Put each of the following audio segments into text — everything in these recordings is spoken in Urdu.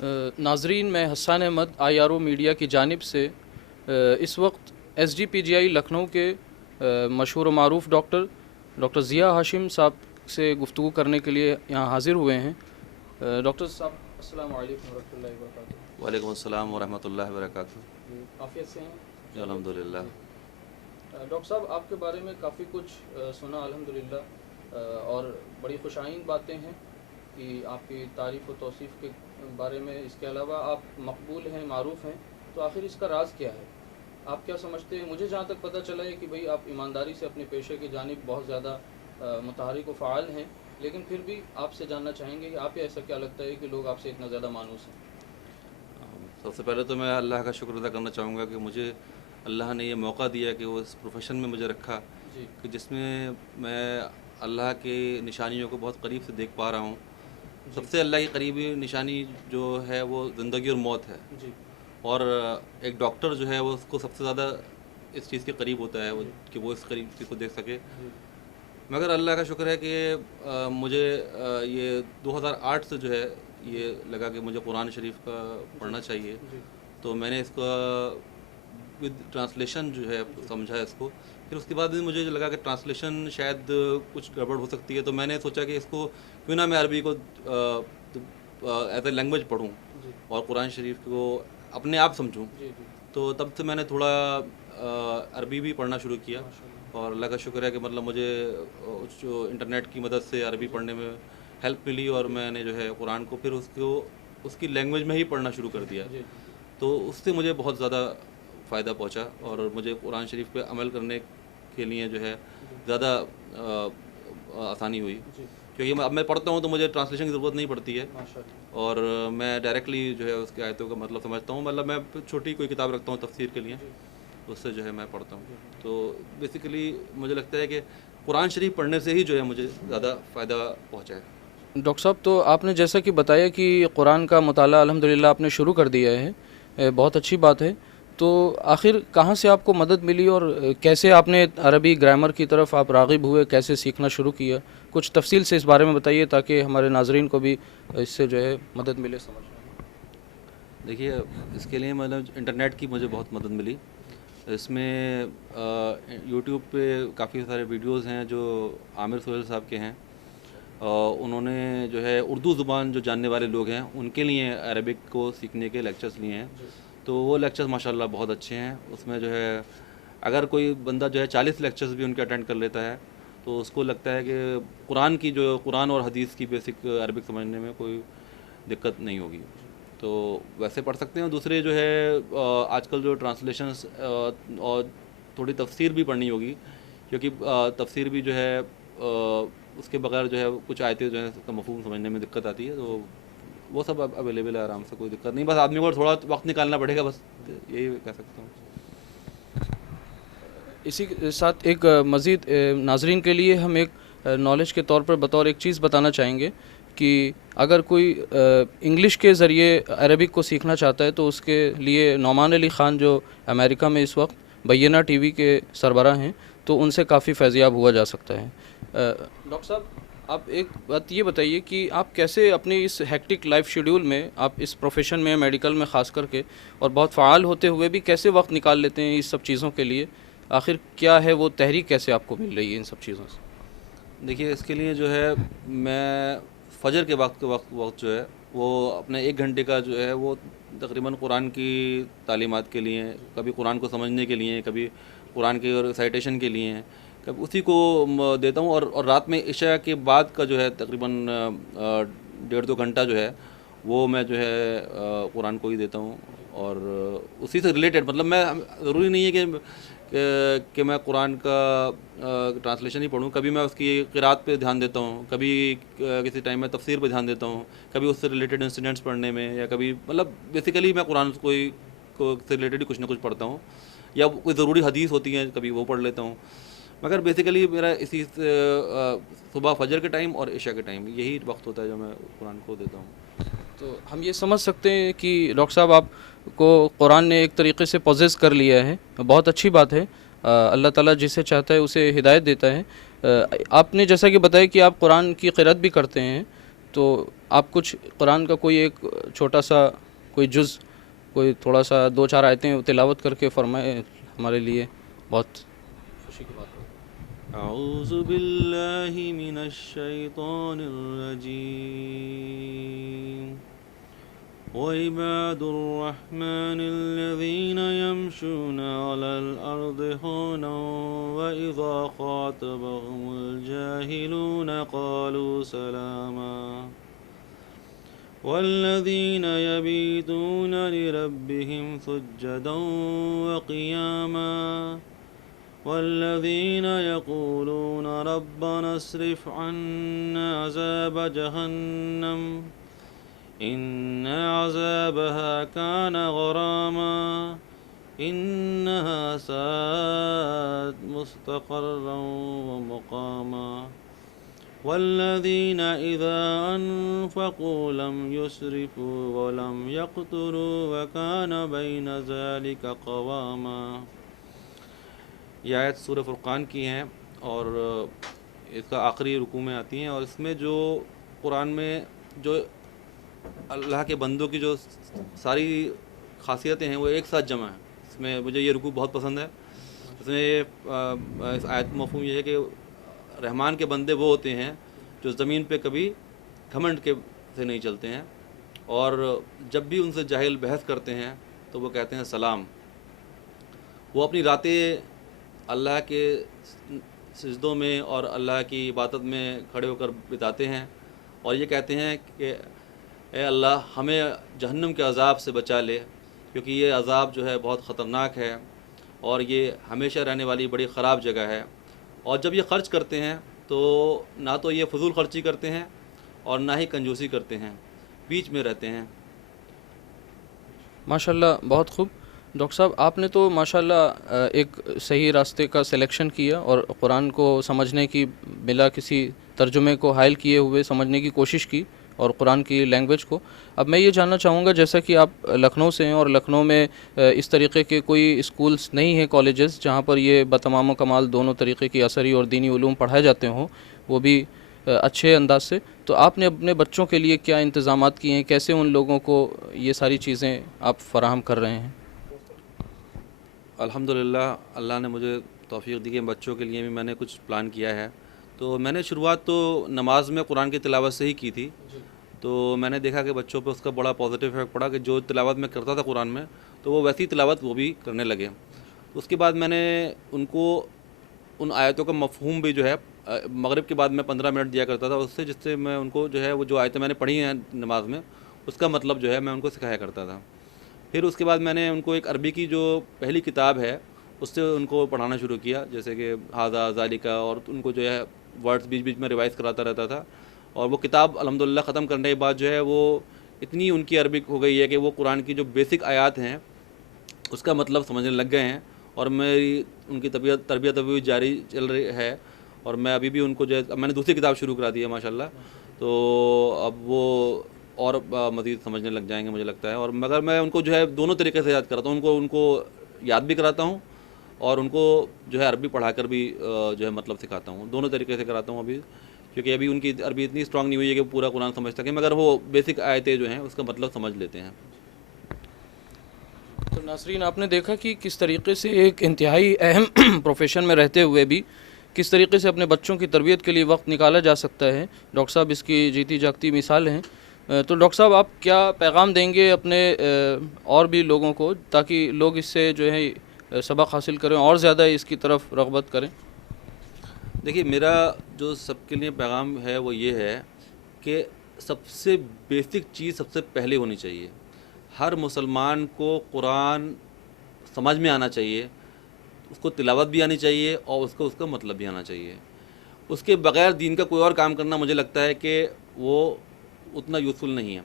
ناظرین، میں حسان احمد IRO میڈیا کی جانب سے اس وقت SGPGI لکھنؤ کے مشہور و معروف ڈاکٹر ضیاء ہاشم صاحب سے گفتگو کرنے کے لیے یہاں حاضر ہوئے ہیں۔ ڈاکٹر صاحب السلام علیکم ورحمۃ اللہ وبرکاتہ۔ وعلیکم السلام ورحمۃ اللہ وبرکاتہ۔ عافیت سے ہیں؟ جی الحمد للہ۔ ڈاکٹر صاحب، آپ کے بارے میں کافی کچھ سنا الحمدللہ، اور بڑی خوش آئند باتیں ہیں کہ آپ کی تعریف و توصیف کے بارے میں۔ اس کے علاوہ آپ مقبول ہیں، معروف ہیں، تو آخر اس کا راز کیا ہے؟ آپ کیا سمجھتے ہیں؟ مجھے جہاں تک پتہ چلا ہے کہ بھئی آپ ایمانداری سے اپنے پیشے کی جانب بہت زیادہ متحرک و فعال ہیں، لیکن پھر بھی آپ سے جاننا چاہیں گے کہ آپ ایسا کیا لگتا ہے کہ لوگ آپ سے اتنا زیادہ مانوس ہیں؟ سب سے پہلے تو میں اللہ کا شکر ادا کرنا چاہوں گا کہ مجھے اللہ نے یہ موقع دیا کہ وہ اس پروفیشن میں مجھے رکھا، جی کہ جس میں میں اللہ کے نشانیوں کو بہت قریب سے دیکھ پا رہا ہوں۔ سب سے اللہ کی قریبی نشانی جو ہے وہ زندگی اور موت ہے، جی اور ایک ڈاکٹر جو ہے وہ اس کو سب سے زیادہ اس چیز کے قریب ہوتا ہے کہ وہ اس قریب چیز کو دیکھ سکے۔ جی مگر اللہ کا شکر ہے کہ مجھے یہ 2008 سے جو ہے یہ لگا کہ مجھے قرآن شریف کا پڑھنا چاہیے، جی تو میں نے اس کا ود ٹرانسلیشن جو ہے سمجھا اس کو۔ پھر اس کے بعد بھی مجھے لگا کہ ٹرانسلیشن شاید کچھ گڑبڑ ہو سکتی ہے، تو میں نے سوچا کہ اس کو کیوں نہ میں عربی کو ایز اے لینگویج پڑھوں جی اور قرآن شریف کو اپنے آپ سمجھوں۔ جی جی تو تب سے میں نے تھوڑا عربی بھی پڑھنا شروع کیا، ماشاء اللہ۔ اور اللہ کا شکر ہے کہ مطلب مجھے جو انٹرنیٹ کی مدد سے عربی پڑھنے میں ہیلپ ملی، اور میں نے جو ہے قرآن کو پھر اس کی لینگویج میں ہی پڑھنا شروع کر دیا۔ جی تو اس سے مجھے بہت زیادہ فائدہ پہنچا، اور مجھے قرآن شریف پہ عمل کرنے کے لیے جو ہے زیادہ آسانی ہوئی، جی کیونکہ اب میں پڑھتا ہوں تو مجھے ٹرانسلیشن کی ضرورت نہیں پڑتی ہے، ماشاء اللہ۔ اور میں ڈائریکٹلی جو ہے اس کی آیتوں کا مطلب سمجھتا ہوں۔ مطلب میں چھوٹی کوئی کتاب رکھتا ہوں تفسیر کے لیے، اس سے جو ہے میں پڑھتا ہوں۔ تو بیسیکلی مجھے لگتا ہے کہ قرآن شریف پڑھنے سے ہی جو ہے مجھے زیادہ فائدہ پہنچا ہے۔ ڈاکٹر صاحب، تو آپ نے جیسا کہ بتایا کہ قرآن کا مطالعہ الحمدللہ آپ نے شروع کر دیا ہے، بہت اچھی بات ہے۔ تو آخر کہاں سے آپ کو مدد ملی، اور کیسے آپ نے عربی گرامر کی طرف آپ راغب ہوئے، کیسے سیکھنا شروع کیا؟ کچھ تفصیل سے اس بارے میں بتائیے تاکہ ہمارے ناظرین کو بھی اس سے جو ہے مدد ملے سمجھنے۔ دیکھیے، اس کے لیے مطلب انٹرنیٹ کی مجھے بہت مدد ملی۔ اس میں یوٹیوب پہ کافی سارے ویڈیوز ہیں جو عامر سہیل صاحب کے ہیں، انہوں نے جو ہے اردو زبان جو جاننے والے لوگ ہیں ان کے لیے عربک کو سیکھنے کے لیکچرز لیے ہیں، تو وہ لیکچرز ماشاءاللہ بہت اچھے ہیں۔ اس میں جو ہے اگر کوئی بندہ جو ہے 40 لیکچرز بھی ان کے اٹینڈ کر لیتا ہے تو اس کو لگتا ہے کہ قرآن اور حدیث کی بیسک عربک سمجھنے میں کوئی دقت نہیں ہوگی، تو ویسے پڑھ سکتے ہیں۔ دوسرے جو ہے آج کل جو ٹرانسلیشنس اور تھوڑی تفسیر بھی پڑھنی ہوگی، کیونکہ تفسیر بھی جو ہے اس کے بغیر جو ہے کچھ آیتیں جو ہے اس کا مفہوم سمجھنے میں دقت آتی ہے، تو وہ سب اویلیبل ہے آرام سے، کوئی دقت نہیں۔ بس آدمی کو تھوڑا وقت نکالنا پڑے گا، بس یہی کہہ سکتا ہوں۔ اسی کے ساتھ ایک مزید ناظرین کے لیے ہم ایک نالج کے طور پر بطور ایک چیز بتانا چاہیں گے کہ اگر کوئی انگلش کے ذریعے عربک کو سیکھنا چاہتا ہے تو اس کے لیے نعمان علی خان جو امریکہ میں اس وقت بینہ ٹی وی کے سربراہ ہیں، تو ان سے کافی فیضیاب ہوا جا سکتا ہے۔ ڈاکٹر صاحب، آپ ایک بات یہ بتائیے کہ آپ کیسے اپنی اس ہیکٹک لائف شیڈیول میں، آپ اس پروفیشن میں، میڈیکل میں خاص کر کے، اور بہت فعال ہوتے ہوئے بھی کیسے وقت نکال لیتے ہیں اس سب چیزوں کے لیے؟ آخر کیا ہے وہ تحریک، کیسے آپ کو مل رہی ہے ان سب چیزوں سے؟ دیکھیے، اس کے لیے جو ہے میں فجر کے وقت جو ہے وہ اپنے 1 گھنٹے کا جو ہے وہ تقریباً قرآن کی تعلیمات کے لیے، کبھی قرآن کو سمجھنے کے لیے، کبھی قرآن کی ریسائٹیشن کے لیے، کبھی اسی کو دیتا ہوں، اور رات میں عشاء کے بعد کا جو ہے تقریباً 1.5-2 گھنٹہ جو ہے وہ میں جو ہے قرآن کو ہی دیتا ہوں، اور اسی سے ریلیٹڈ، مطلب میں ضروری نہیں ہے کہ میں قرآن کا ٹرانسلیشن ہی پڑھوں، کبھی میں اس کی قرات پہ دھیان دیتا ہوں، کبھی کسی ٹائم میں تفسیر پہ دھیان دیتا ہوں، کبھی اس سے ریلیٹڈ انسیڈنٹس پڑھنے میں، یا کبھی مطلب بیسیکلی میں قرآن سے ریلیٹڈ کچھ نہ کچھ پڑھتا ہوں، یا کوئی ضروری حدیث ہوتی ہیں کبھی وہ پڑھ لیتا ہوں، مگر بیسیکلی میرا اسی صبح فجر کے ٹائم اور عشاء کے ٹائم یہی وقت ہوتا ہے جو میں قرآن کو دیتا ہوں۔ تو ہم یہ سمجھ سکتے ہیں کہ ڈاکٹر صاحب آپ کو قرآن نے ایک طریقے سے پوزیس کر لیا ہے، بہت اچھی بات ہے۔ اللہ تعالیٰ جسے چاہتا ہے اسے ہدایت دیتا ہے۔ آپ نے جیسا کہ بتایا کہ آپ قرآن کی قرأت بھی کرتے ہیں، تو آپ کچھ قرآن کا کوئی ایک چھوٹا سا کوئی جز، کوئی تھوڑا سا 2-4 آیتیں تلاوت کر کے فرمائے ہمارے لیے، بہت خوشی کی بات ہوگی۔ اعوذ باللہ من الشیطان الرجیم وعباد الرحمن الذین یمشون علی الارض ہونا واذا خاطبهم الجاہلون قالوا سلاما والذین یبیتون لربهم سجدا وقیاما والذین یقولون ربنا اصرف عنا عذاب جہنم ان عذابها كان غراما انها ساءت مستقرا ومقاما والذین اذا انفقوا لم يسرفوا ولم يقتروا وكان بين ذلك قواما۔ یہ آیت سورہ فرقان کی ہیں اور اس کا آخری رکوع میں آتی ہیں، اور اس میں جو قرآن میں جو اللہ کے بندوں کی جو ساری خاصیتیں ہیں وہ ایک ساتھ جمع ہیں۔ اس میں مجھے یہ رکوع بہت پسند ہے۔ اس میں اس آیت کا مفہوم یہ ہے کہ رحمان کے بندے وہ ہوتے ہیں جو زمین پہ کبھی گھمنڈ کے سے نہیں چلتے ہیں، اور جب بھی ان سے جاہل بحث کرتے ہیں تو وہ کہتے ہیں سلام۔ وہ اپنی راتیں اللہ کے سجدوں میں اور اللہ کی عبادت میں کھڑے ہو کر بتاتے ہیں، اور یہ کہتے ہیں کہ اے اللہ ہمیں جہنم کے عذاب سے بچا لے، کیونکہ یہ عذاب جو ہے بہت خطرناک ہے اور یہ ہمیشہ رہنے والی بڑی خراب جگہ ہے۔ اور جب یہ خرچ کرتے ہیں تو نہ تو یہ فضول خرچی کرتے ہیں اور نہ ہی کنجوسی کرتے ہیں، بیچ میں رہتے ہیں۔ ماشاءاللہ، بہت خوب ڈاکٹر صاحب، آپ نے تو ماشاءاللہ ایک صحیح راستے کا سلیکشن کیا اور قرآن کو سمجھنے کی بلا کسی ترجمے کو حائل کیے ہوئے سمجھنے کی کوشش کی، اور قرآن کی لینگویج کو۔ اب میں یہ جاننا چاہوں گا، جیسا کہ آپ لکھنؤ سے ہیں اور لکھنؤ میں اس طریقے کے کوئی اسکولز نہیں ہیں، کالجز، جہاں پر یہ بتمام و کمال دونوں طریقے کی عصری اور دینی علوم پڑھائے جاتے ہوں، وہ بھی اچھے انداز سے، تو آپ نے اپنے بچوں کے لیے کیا انتظامات کیے ہیں؟ کیسے ان لوگوں کو یہ ساری چیزیں آپ فراہم کر رہے ہیں؟ الحمدللہ اللہ نے مجھے توفیق دی کہ بچوں کے لیے بھی میں نے کچھ پلان کیا ہے۔ تو میں نے شروعات تو نماز میں قرآن کی تلاوت سے ہی کی تھی، تو میں نے دیکھا کہ بچوں پہ اس کا بڑا پازیٹیو افیکٹ پڑا کہ جو تلاوت میں کرتا تھا قرآن میں تو وہ ویسی تلاوت وہ بھی کرنے لگے۔ اس کے بعد میں نے ان کو ان آیتوں کا مفہوم بھی جو ہے مغرب کے بعد میں 15 منٹ دیا کرتا تھا، اس سے جس سے میں ان کو جو ہے وہ جو آیتیں میں نے پڑھی ہیں نماز میں اس کا مطلب جو ہے میں ان کو سکھایا کرتا تھا۔ پھر اس کے بعد میں نے ان کو ایک عربی کی جو پہلی کتاب ہے اس سے ان کو پڑھانا شروع کیا، جیسے کہ ھذا ذالکا، اور ان کو جو ہے ورڈز بیچ بیچ میں ریوائز کراتا رہتا تھا۔ اور وہ کتاب الحمدللہ ختم کرنے کے بعد جو ہے وہ اتنی ان کی عربک ہو گئی ہے کہ وہ قرآن کی جو بیسک آیات ہیں اس کا مطلب سمجھنے لگ گئے ہیں، اور میری ان کی تربیت ابھی جاری چل رہی ہے، اور میں ابھی بھی ان کو جو ہے میں نے دوسری کتاب شروع کرا دی ہے ماشاءاللہ، تو اب وہ اور مزید سمجھنے لگ جائیں گے مجھے لگتا ہے۔ اور مگر میں ان کو جو ہے دونوں طریقے سے یاد کراتا ہوں، ان کو یاد بھی کراتا ہوں اور ان کو جو ہے عربی پڑھا کر بھی جو ہے مطلب سکھاتا ہوں، دونوں طریقے سے کراتا ہوں ابھی، کیونکہ ابھی ان کی عربی اتنی اسٹرانگ نہیں ہوئی ہے کہ پورا قرآن سمجھ سکیں، مگر وہ بیسک آیتیں جو ہیں اس کا مطلب سمجھ لیتے ہیں۔ تو ناظرین، آپ نے دیکھا کہ کس طریقے سے ایک انتہائی اہم پروفیشن میں رہتے ہوئے بھی کس طریقے سے اپنے بچوں کی تربیت کے لیے وقت نکالا جا سکتا ہے۔ ڈاکٹر صاحب اس کی جیتی جاگتی مثال ہیں۔ تو ڈاکٹر صاحب، آپ کیا پیغام دیں گے اپنے اور بھی لوگوں کو، تاکہ لوگ اس سے جو ہے سبق حاصل کریں اور زیادہ اس کی طرف رغبت کریں؟ دیکھیے، میرا جو سب کے لیے پیغام ہے وہ یہ ہے کہ سب سے بیسک چیز سب سے پہلے ہونی چاہیے۔ ہر مسلمان کو قرآن سمجھ میں آنا چاہیے، اس کو تلاوت بھی آنی چاہیے اور اس کا مطلب بھی آنا چاہیے۔ اس کے بغیر دین کا کوئی اور کام کرنا مجھے لگتا ہے کہ وہ اتنا یوزفل نہیں ہے۔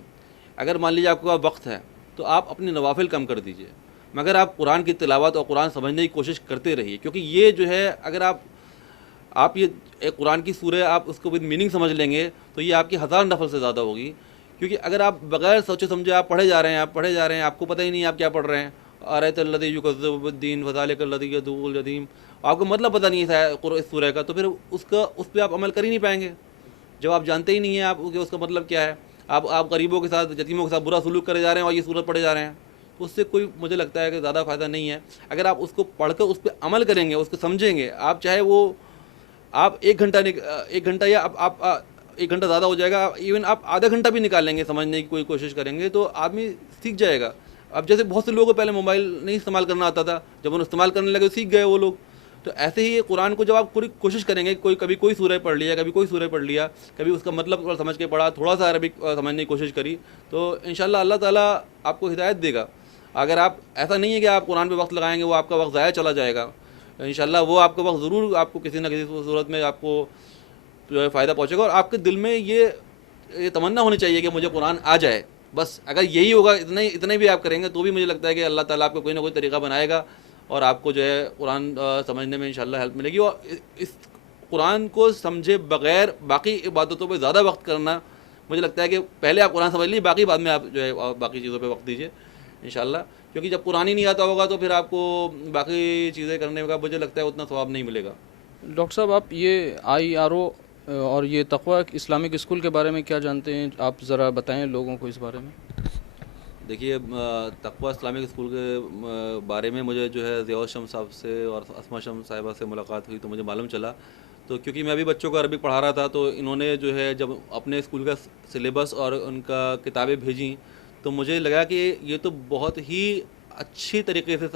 اگر مان لیجیے آپ کے پاس وقت ہے تو آپ اپنے نوافل کم کر دیجئے، مگر آپ قرآن کی تلاوت اور قرآن سمجھنے کی کوشش کرتے رہیے، کیونکہ یہ جو ہے اگر آپ یہ ایک قرآن کی سورہ آپ اس کو ود میننگ سمجھ لیں گے تو یہ آپ کی 1000 نفل سے زیادہ ہوگی، کیونکہ اگر آپ بغیر سوچے سمجھے آپ پڑھے جا رہے ہیں آپ کو پتہ ہی نہیں آپ کیا پڑھ رہے ہیں، ارایت الذی یکذب بالدین فذلک الذی یدعو الیتیم، آپ کو مطلب پتہ نہیں ہے اس سورہ کا، تو پھر اس پہ آپ عمل کر ہی نہیں پائیں گے۔ جب آپ جانتے ہی نہیں ہیں آپ کہ اس کا مطلب کیا ہے، آپ غریبوں کے ساتھ، یتیموں کے ساتھ برا سلوک کرے جا رہے ہیں اور یہ سورت پڑھے جا رہے ہیں، تو اس سے کوئی مجھے لگتا ہے کہ زیادہ فائدہ نہیں ہے۔ اگر آپ اس کو پڑھ کر اس پہ عمل کریں گے، اس کو سمجھیں گے، آپ چاہے وہ آپ ایک گھنٹہ یا آپ ایک گھنٹہ زیادہ ہو جائے گا، ایون آپ آدھا گھنٹہ بھی نکال لیں گے، سمجھنے کی کوئی کوشش کریں گے، تو آدمی سیکھ جائے گا۔ اب جیسے بہت سے لوگوں کو پہلے موبائل نہیں استعمال کرنا آتا تھا، جب انہوں استعمال کرنے لگے سیکھ گئے وہ لوگ۔ تو ایسے ہی قرآن کو جب آپ پوری کوشش کریں گے، کبھی کوئی سورہ پڑھ لیا، کبھی کوئی سورہ پڑھ لیا، کبھی اس کا مطلب سمجھ کے پڑھا، تھوڑا سا عربک سمجھنے کی کوشش کری، تو انشاءاللہ اللہ تعالیٰ آپ کو ہدایت دے گا۔ اگر آپ ایسا نہیں ہے کہ آپ قرآن پہ وقت لگائیں گے وہ آپ کا وقت ضائع چلا جائے گا، انشاءاللہ وہ آپ کا وقت ضرور آپ کو کسی نہ کسی صورت میں آپ کو جو ہے فائدہ پہنچے گا، اور آپ کے دل میں یہ تمنا ہونی چاہیے کہ مجھے قرآن آ جائے۔ بس اگر یہی ہوگا، اتنے بھی آپ کریں گے، تو بھی مجھے لگتا ہے کہ اللہ تعالیٰ آپ کو کوئی نہ کوئی طریقہ بنائے گا اور آپ کو جو ہے قرآن سمجھنے میں انشاءاللہ ہیلپ ملے گی۔ اور اس قرآن کو سمجھے بغیر باقی عبادتوں پہ زیادہ وقت کرنا، مجھے لگتا ہے کہ پہلے آپ قرآن سمجھ لیجیے، باقی بعد میں آپ جو ہے باقی چیزوں پہ وقت دیجیے انشاءاللہ، کیونکہ جب قرآن ہی نہیں آتا ہوگا تو پھر آپ کو باقی چیزیں کرنے کا مجھے لگتا ہے اتنا ثواب نہیں ملے گا۔ ڈاکٹر صاحب، آپ یہ IRO اور یہ تقویٰ اسلامک اسکول کے بارے میں کیا جانتے ہیں؟ آپ ذرا بتائیں لوگوں کو اس بارے میں۔ دیکھیے، تقویٰ اسلامک اسکول کے بارے میں مجھے جو ہے ضیاء الشمس صاحب سے اور اسما شمس صاحبہ سے ملاقات ہوئی تو مجھے معلوم چلا، تو کیونکہ میں ابھی بچوں کو عربک پڑھا رہا تھا، تو انہوں نے جو ہے جب اپنے اسکول کا سلیبس اور ان کا کتابیں بھیجیں تو مجھے لگا کہ یہ تو بہت ہی اچھی طریقے سے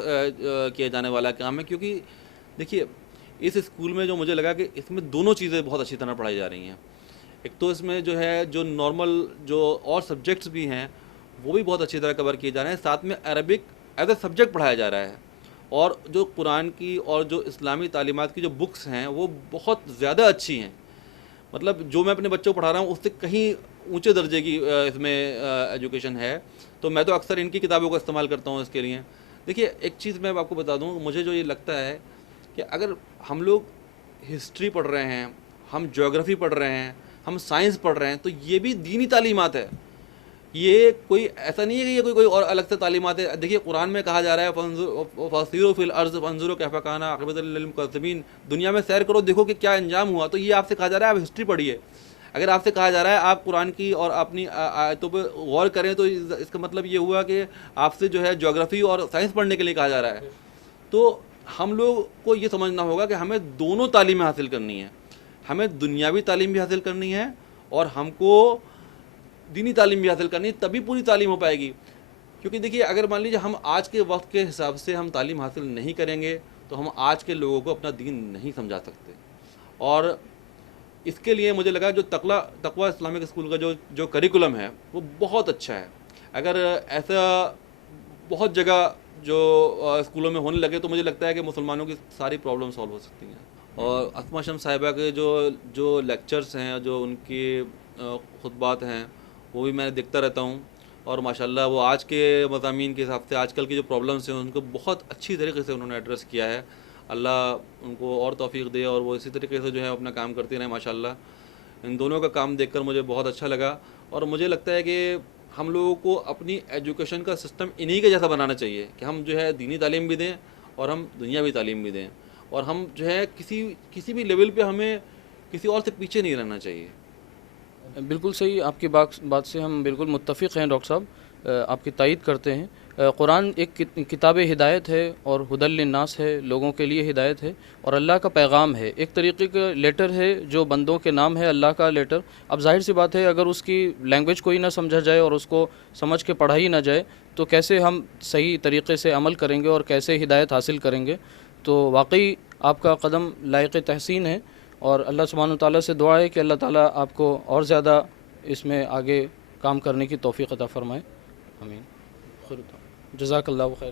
کیا جانے والا کام ہے، کیونکہ دیکھیے اس اسکول میں جو مجھے لگا کہ اس میں دونوں چیزیں بہت اچھی طرح پڑھائی جا رہی ہیں۔ ایک تو اس میں جو ہے جو نارمل جو اور سبجیکٹس بھی ہیں وہ بھی بہت اچھی طرح کور کیے جا رہے ہیں، ساتھ میں عربک ایز اے سبجیکٹ پڑھایا جا رہا ہے، اور جو قرآن کی اور جو اسلامی تعلیمات کی جو بکس ہیں وہ بہت زیادہ اچھی ہیں، مطلب جو میں اپنے بچوں کو پڑھا رہا ہوں اس سے کہیں اونچے درجے کی اس میں ایجوکیشن ہے، تو میں تو اکثر ان کی کتابوں کا استعمال کرتا ہوں اس کے لیے۔ دیکھیے ایک چیز میں آپ کو بتا دوں، مجھے جو یہ لگتا ہے کہ اگر ہم لوگ ہسٹری پڑھ رہے ہیں، ہم جیوگرافی پڑھ رہے ہیں، ہم سائنس پڑھ رہے ہیں، تو یہ بھی دینی تعلیمات ہے، یہ کوئی ایسا نہیں ہے کہ یہ کوئی اور الگ سے تعلیمات ہے۔ دیکھیے قرآن میں کہا جا رہا ہے فَسِیرُوا فِی الْأَرْضِ فَانظُرُوا کَیْفَ کَانَ عَاقِبَةُ الْمُکَذِّبِینَ، دنیا میں سیر کرو، دیکھو کہ کیا انجام ہوا۔ تو یہ آپ سے کہا جا رہا ہے آپ ہسٹری پڑھیے۔ اگر آپ سے کہا جا رہا ہے آپ قرآن کی اور اپنی آیتوں پہ غور کریں، تو اس کا مطلب یہ ہوا کہ آپ سے جو ہے جیوگرافی اور سائنس پڑھنے کے لیے کہا جا رہا ہے۔ تو ہم لوگ کو یہ سمجھنا ہوگا کہ ہمیں دونوں تعلیمیں حاصل کرنی ہیں، ہمیں دنیاوی تعلیم بھی حاصل کرنی ہے اور ہم کو دینی تعلیم بھی حاصل کرنی ہے، تبھی پوری تعلیم ہو پائے گی۔ کیونکہ دیکھیے اگر مان لیجیے ہم آج کے وقت کے حساب سے ہم تعلیم حاصل نہیں کریں گے تو ہم آج کے لوگوں کو اپنا دین نہیں سمجھا سکتے، اور اس کے لیے مجھے لگا جو تقویٰ اسلامک اسکول کا جو کریکولم ہے وہ بہت اچھا ہے۔ اگر ایسا بہت جگہ جو اسکولوں میں ہونے لگے تو مجھے لگتا ہے کہ مسلمانوں کی ساری پرابلم سالو ہو سکتی ہیں۔ اور اسما شمس صاحبہ کے جو لیکچرز ہیں، جو ان کی خطبات ہیں، وہ بھی میں دیکھتا رہتا ہوں، اور ماشاءاللہ وہ آج کے مضامین کے حساب سے آج کل کی جو پرابلمس ہیں ان کو بہت اچھی طریقے سے انہوں نے ایڈریس کیا ہے۔ اللہ ان کو اور توفیق دے اور وہ اسی طریقے سے جو ہے اپنا کام کرتے رہیں ماشاءاللہ۔ ان دونوں کا کام دیکھ کر مجھے بہت اچھا لگا، اور مجھے لگتا ہے کہ ہم لوگوں کو اپنی ایجوکیشن کا سسٹم انہی کے جیسا بنانا چاہیے کہ ہم جو ہے دینی تعلیم بھی دیں اور ہم دنیاوی تعلیم بھی دیں، اور ہم جو ہے کسی بھی لیول پہ ہمیں کسی اور سے پیچھے نہیں رہنا چاہیے۔ بالکل صحیح، آپ کی بات سے ہم بالکل متفق ہیں ڈاکٹر صاحب، آپ کی تائید کرتے ہیں۔ قرآن ایک کتاب ہدایت ہے اور ہدی للناس ہے، لوگوں کے لیے ہدایت ہے اور اللہ کا پیغام ہے، ایک طریقے کا لیٹر ہے جو بندوں کے نام ہے، اللہ کا لیٹر۔ اب ظاہر سی بات ہے اگر اس کی لینگویج کوئی نہ سمجھا جائے اور اس کو سمجھ کے پڑھا ہی نہ جائے تو کیسے ہم صحیح طریقے سے عمل کریں گے اور کیسے ہدایت حاصل کریں گے؟ تو واقعی آپ کا قدم لائق تحسین ہے، اور اللہ سبحانہ و تعالیٰ سے دعا ہے کہ اللہ تعالیٰ آپ کو اور زیادہ اس میں آگے کام کرنے کی توفیق عطا فرمائے۔ آمین۔ جزاک اللہ خیر۔